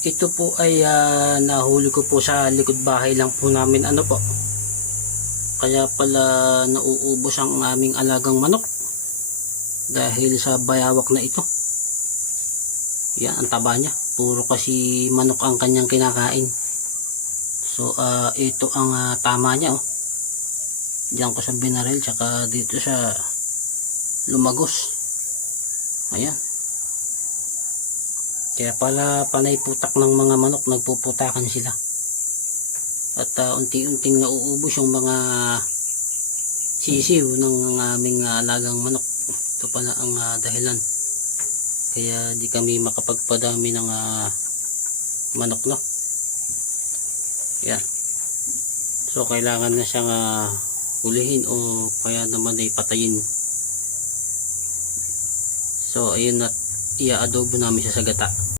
Ito po ay nahuli ko po sa likod bahay lang po namin ano po. Kaya pala nauubos ang aming alagang manok dahil sa bayawak na ito. Yan ang taba niya. Puro kasi manok ang kanyang kinakain. So ito ang tama niya oh. Diyan ko sa binaril tsaka dito sa lumagos. Ayan. Kaya pala panay putak ng mga manok, nagpuputakan sila. At unti-unting nauubos yung mga sisiw ng aming alagang manok. Ito pala ang dahilan. Kaya di kami makapagpadami ng manok, no? Yan. So kailangan na siyang hulihin o kaya naman ay patayin. So ayun, at ia-adobo namin siya sa gata.